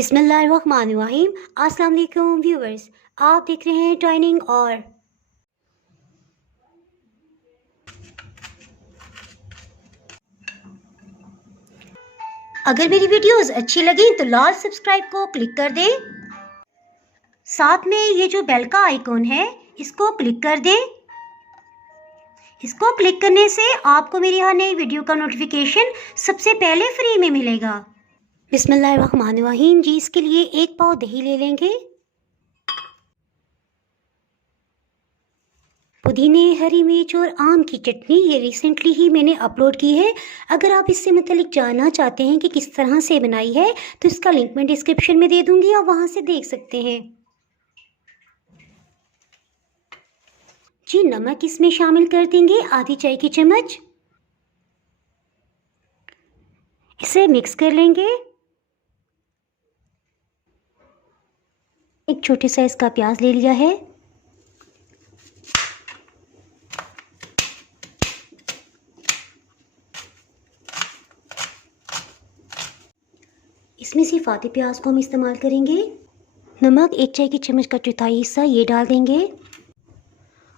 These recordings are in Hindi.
बिस्मिल्लाहिर्रहमानिर्रहीम। अस्सलाम वालेकुम व्यूवर्स, आप देख रहे हैं ट्रेनिंग। और अगर मेरी वीडियोस अच्छी लगी तो लाल सब्सक्राइब को क्लिक कर दें। साथ में ये जो बेल का आइकॉन है इसको क्लिक कर दें। इसको क्लिक करने से आपको मेरी हर नई वीडियो का नोटिफिकेशन सबसे पहले फ्री में मिलेगा। बिस्मिल्लाहिर्रहमानिर्रहीम। जी, इसके लिए 1 पाव दही ले लेंगे। पुदीने, हरी मिर्च और आम की चटनी ये रिसेंटली ही मैंने अपलोड की है। अगर आप इससे मतलब जानना चाहते हैं कि किस तरह से बनाई है तो इसका लिंक मैं डिस्क्रिप्शन में दे दूंगी, आप वहां से देख सकते हैं। जी, नमक इसमें शामिल कर देंगे आधी चाय की चम्मच। इसे मिक्स कर लेंगे। एक छोटे साइज का प्याज ले लिया है। इसमें सिर्फ आधे प्याज को हम इस्तेमाल करेंगे। नमक 1 चाय की चम्मच का चौथाई हिस्सा ये डाल देंगे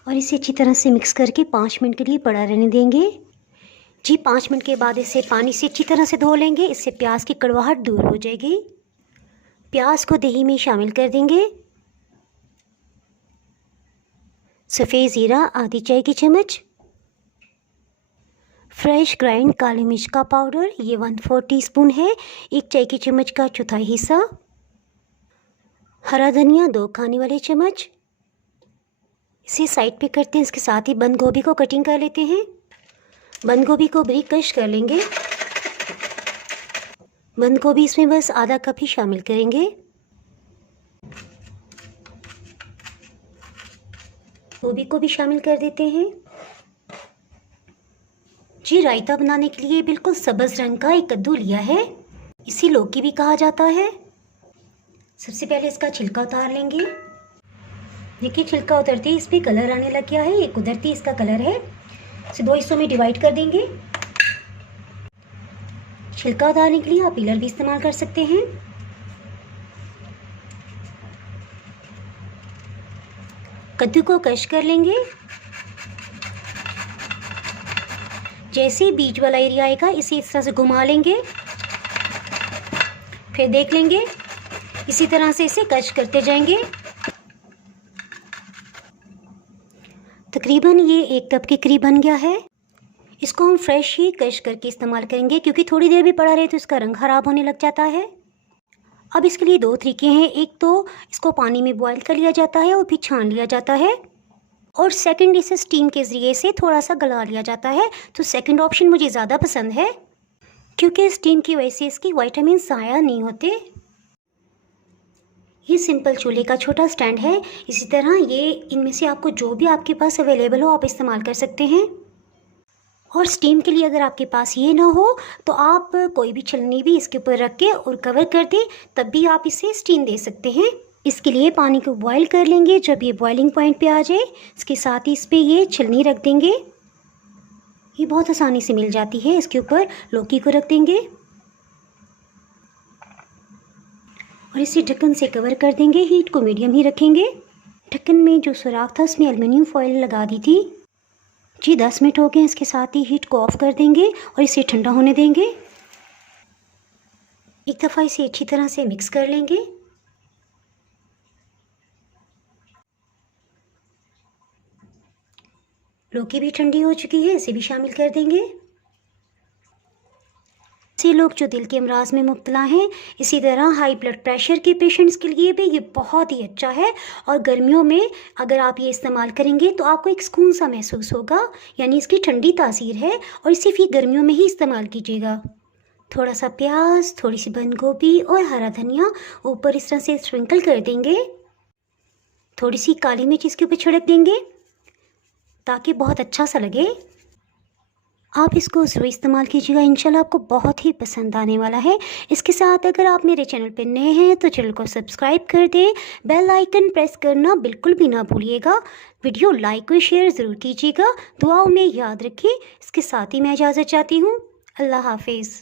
और इसे अच्छी तरह से मिक्स करके 5 मिनट के लिए पड़ा रहने देंगे। जी, 5 मिनट के बाद इसे पानी से अच्छी तरह से धो लेंगे। इससे प्याज की कड़वाहट दूर हो जाएगी। प्याज को दही में शामिल कर देंगे। सफ़ेद ज़ीरा आधी चाय की चम्मच, फ्रेश ग्राइंड काली मिर्च का पाउडर ये 1/4 टीस्पून है, 1 चाय की चम्मच का चौथाई हिस्सा। हरा धनिया 2 खाने वाले चम्मच। इसे साइड पे करते हैं। इसके साथ ही बंद गोभी को कटिंग कर लेते हैं। बंद गोभी को बारीक क्रश कर लेंगे। बंद गोभी इसमें बस आधा कप ही शामिल करेंगे। गोभी को भी शामिल कर देते हैं। जी, रायता बनाने के लिए बिल्कुल सब्ज रंग का एक कद्दू लिया है। इसे लौकी भी कहा जाता है। सबसे पहले इसका छिलका उतार लेंगे। देखिए, छिलका उतरते ही इस पर कलर आने लग गया है। ये कुदरती इसका कलर है। इसे 2 हिस्सों में डिवाइड कर देंगे। छिलका उतारने के लिए आप पीलर भी इस्तेमाल कर सकते हैं। कद्दू को क्रश कर लेंगे। जैसे ही बीज वाला एरिया आएगा इसे इस तरह से घुमा लेंगे। फिर देख लेंगे, इसी तरह से इसे क्रश करते जाएंगे। तकरीबन ये 1 कप के करीब बन गया है। इसको हम फ्रेश ही क्रश करके इस्तेमाल करेंगे, क्योंकि थोड़ी देर भी पड़ा रहे तो इसका रंग ख़राब होने लग जाता है। अब इसके लिए 2 तरीके हैं। एक तो इसको पानी में बॉईल कर लिया जाता है और फिर छान लिया जाता है, और सेकंड इसे स्टीम के ज़रिए से थोड़ा सा गला लिया जाता है। तो सेकंड ऑप्शन मुझे ज़्यादा पसंद है, क्योंकि स्टीम की वजह से इसकी विटामिन ज़ाया नहीं होते। ये सिंपल चूल्हे का छोटा स्टैंड है। इसी तरह ये इनमें से आपको जो भी आपके पास अवेलेबल हो आप इस्तेमाल कर सकते हैं। और स्टीम के लिए अगर आपके पास ये ना हो तो आप कोई भी छलनी भी इसके ऊपर रख के और कवर कर दें, तब भी आप इसे स्टीम दे सकते हैं। इसके लिए पानी को बॉईल कर लेंगे। जब ये बॉइलिंग पॉइंट पे आ जाए, इसके साथ ही इस पर ये छलनी रख देंगे। ये बहुत आसानी से मिल जाती है। इसके ऊपर लौकी को रख देंगे और इसे ढक्कन से कवर कर देंगे। हीट को मीडियम ही रखेंगे। ढक्कन में जो सुराख था उसमें एल्युमिनियम फॉइल लगा दी थी। जी, 10 मिनट हो गए। इसके साथ ही हीट को ऑफ कर देंगे और इसे ठंडा होने देंगे। एक दफ़ा इसे अच्छी तरह से मिक्स कर लेंगे। लौकी भी ठंडी हो चुकी है, इसे भी शामिल कर देंगे। ऐसे लोग जो दिल के अमराज में मुब्तला हैं, इसी तरह हाई ब्लड प्रेशर के पेशेंट्स के लिए भी ये बहुत ही अच्छा है। और गर्मियों में अगर आप ये इस्तेमाल करेंगे तो आपको एक सुकून सा महसूस होगा, यानी इसकी ठंडी तासीर है। और इसे फिर गर्मियों में ही इस्तेमाल कीजिएगा। थोड़ा सा प्याज, थोड़ी सी बंद गोभी और हरा धनिया ऊपर इस तरह से स्प्रिंकल कर देंगे। थोड़ी सी काली मिर्च इसके ऊपर छिड़क देंगे ताकि बहुत अच्छा सा लगे। आप इसको ज़रूर इस्तेमाल कीजिएगा, इंशाल्लाह आपको बहुत ही पसंद आने वाला है। इसके साथ अगर आप मेरे चैनल पर नए हैं तो चैनल को सब्सक्राइब कर दें। बेल आइकन प्रेस करना बिल्कुल भी ना भूलिएगा। वीडियो लाइक और शेयर ज़रूर कीजिएगा। दुआओं में याद रखिए। इसके साथ ही मैं इजाज़त चाहती हूँ। अल्लाह हाफिज़।